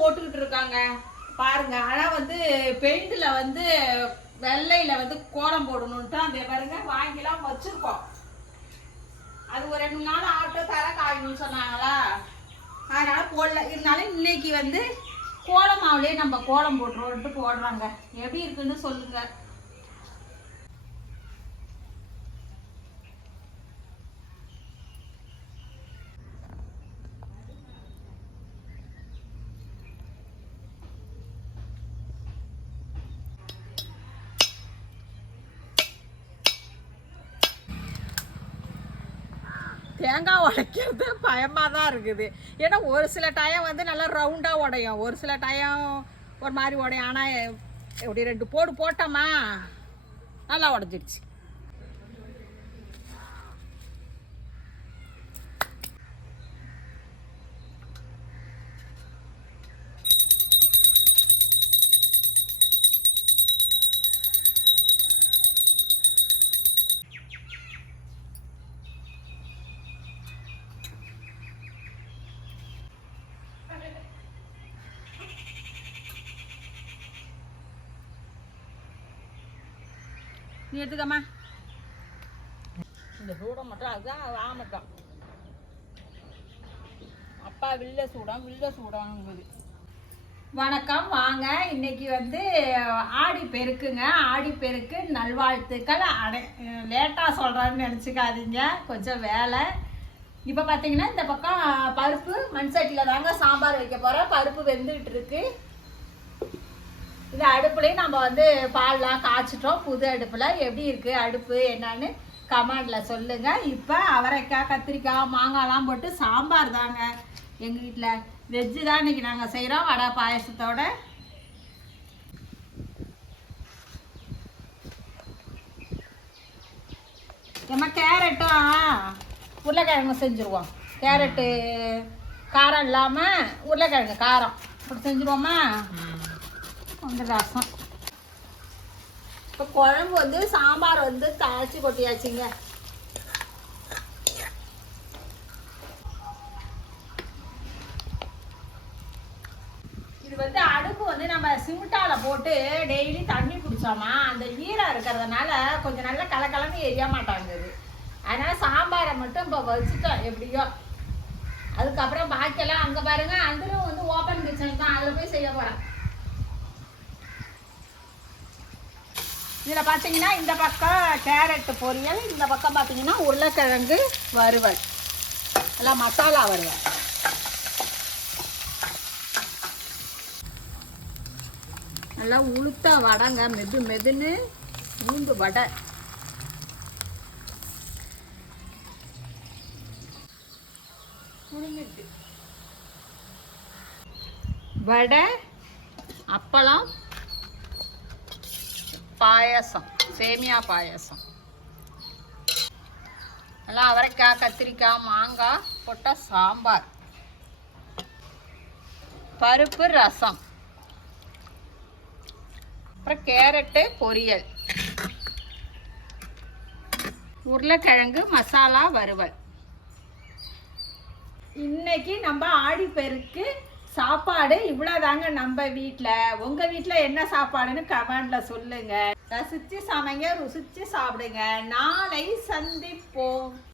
போட்டுக்கிட்டு இருக்காங்க பாருங்க. ஆனா வந்து பெயிண்ட்ல வந்து வெள்ளையில வந்து கோலம் போடணும்ட்டு அந்த பாருங்க வாங்கிலாம் வச்சிருக்கோம். அது ஒரு 2 நாள் ஆட்டோ தர காயணும்னு சொன்னாங்களா, அதனால போடல. இருந்தாலும் இன்னைக்கு வந்து கோலம் மாவுலேயே நம்ம கோலம் போட்டுருவோம்ட்டு போடுறாங்க. எப்படி இருக்குன்னு சொல்லுங்க. தேங்காய் உடைக்கிறது பயமாக தான் இருக்குது. ஏன்னா ஒரு சில டயம் வந்து நல்லா ரவுண்டாக உடையும், ஒரு சில டயம் ஒரு மாதிரி உடையும். ஆனால் எப்படி 2 போடு போட்டோமா நல்லா உடஞ்சிடுச்சு. நீ எடுத்துக்கம்மா. இந்த சூடம் மட்டும் அதுதான் ஆமட்டம். அப்பா வில்ல சூடங்குது. வணக்கம், வாங்க. இன்னைக்கு வந்து ஆடி பெருக்குங்க. ஆடி பெருக்கு நல்வாழ்த்துக்கள். லேட்டாக சொல்கிறான்னு நினச்சிக்காதீங்க, கொஞ்சம் வேலை. இப்போ பார்த்தீங்கன்னா இந்த பக்கம் பருப்பு மண் சட்டியில் தாங்க சாம்பார் வைக்க போகிறோம். பருப்பு வெந்துக்கிட்டு இருக்கு. இது அடுப்புலேயும் நம்ம வந்து பால்லாம் காய்ச்சிட்டோம். புது அடுப்பில் எப்படி இருக்குது அடுப்பு என்னன்னு கமெண்டில் சொல்லுங்கள். இப்போ அவரைக்காய், கத்திரிக்காய், மாங்காய்லாம் போட்டு சாம்பார் தாங்க எங்கள் வீட்டில். வெஜ்ஜு தான் இன்றைக்கி நாங்கள் செய்கிறோம், வடை பாயசத்தோட. ஏம்மா கேரட்டும் உருளைக்கிழங்கு செஞ்சுருவோம். கேரட்டு காரம் இல்லாமல் உருளைக்கிழங்கு காரம் இப்படி செஞ்சுருவோமா. வந்து ரசம். இப்போ குழம்பு வந்து சாம்பார் வந்து தாளிச்சு கொட்டியாச்சுங்க. இது வந்து அடுப்பு வந்து நம்ம சிமிட்டால போட்டு டெய்லி தண்ணி குடிச்சோமா அந்த ஈரம் இருக்கிறதுனால கொஞ்சம் நல்லா கலக்கலன்னு எரிய மாட்டாங்குது. அதனால சாம்பாரை மட்டும் இப்போ வச்சுட்டோம் எப்படியோ. அதுக்கப்புறம் பாக்கியெல்லாம் அங்கே பாருங்க, அதுவும் வந்து ஓப்பன் கிச்சன் தான், அதில் போய் செய்ய போகிறேன். இதில் பார்த்தீங்கன்னா இந்த பக்கம் கேரட்டு பொரியல், இந்த பக்கம் பார்த்தீங்கன்னா உருளைக்கிழங்கு வறுவல், எல்லாம் மசாலா வறுவல். நல்லா உளுத்த வடைங்க, மெதுன்னு உளுந்து வடை. வடை, அப்பளம், பாயசம், சேமியா பாயசம். நல்லா அவரைக்காய், கத்திரிக்காய், மாங்காய் போட்ட சாம்பார், பருப்பு ரசம், அப்புறம் கேரட்டு பொரியல், உருளைக்கிழங்கு மசாலா வறுவல். இன்னைக்கு நம்ம ஆடிப்பெருக்கு சாப்பாடு இவ்வளோதாங்க நம்ம வீட்டில். உங்கள் வீட்டில் என்ன சாப்பாடுன்னு கமெண்டில் சொல்லுங்கள். ரசித்து சமைங்க, ருசித்து சாப்பிடுங்க. நாளை சந்திப்போம்.